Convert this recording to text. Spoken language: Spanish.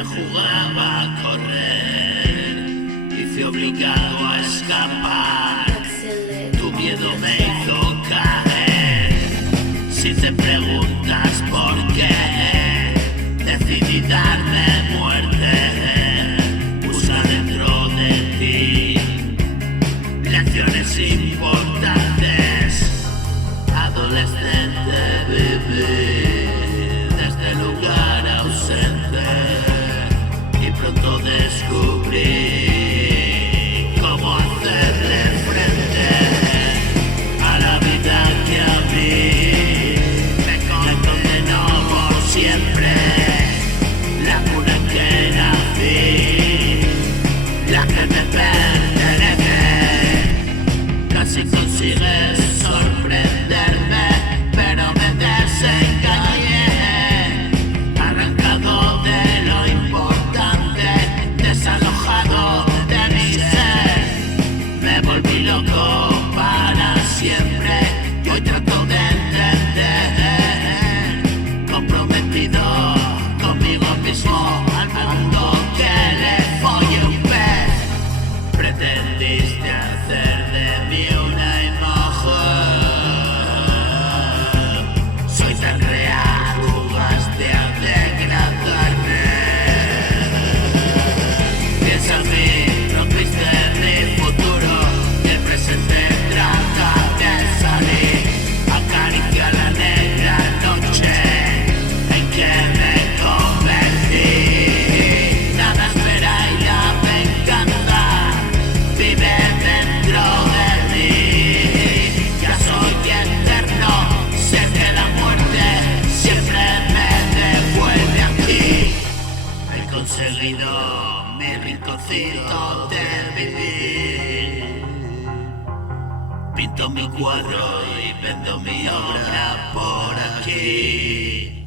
me jugaba a correr y fui obligado a escapar. Tu miedo me hizo caer. Si te preguntas por qué, decidí darme muerte. Usa dentro de ti lecciones importantes. Adolescente viví desde lugar ausente y pronto descubrí cómo hacerle frente a la vida que a mí me condenó por siempre. La cuna en que nací, la que me pertenece. Casi consigues sorprenderme, pero me desengañé. Arrancado de lo importante, desalojado de mi ser. Me volví loco para siempre y hoy trato de entender. Comprometido conmigo mismo, al mundo que le folle un pez. Pretendiste hacer de mí una imagen. Soy tan real, jugaste a degradarme. Piensa en mí, rompiste mi futuro y el presente trata de salir. Acaricia la negra noche en que me convertí. Nada espera y la venganza vive dentro de mí. Ya soy eterno, sé que la muerte siempre me devuelve aquí. He conseguido mi rinconcito de vivir. Pinto mi cuadro y vendo mi obra por aquí.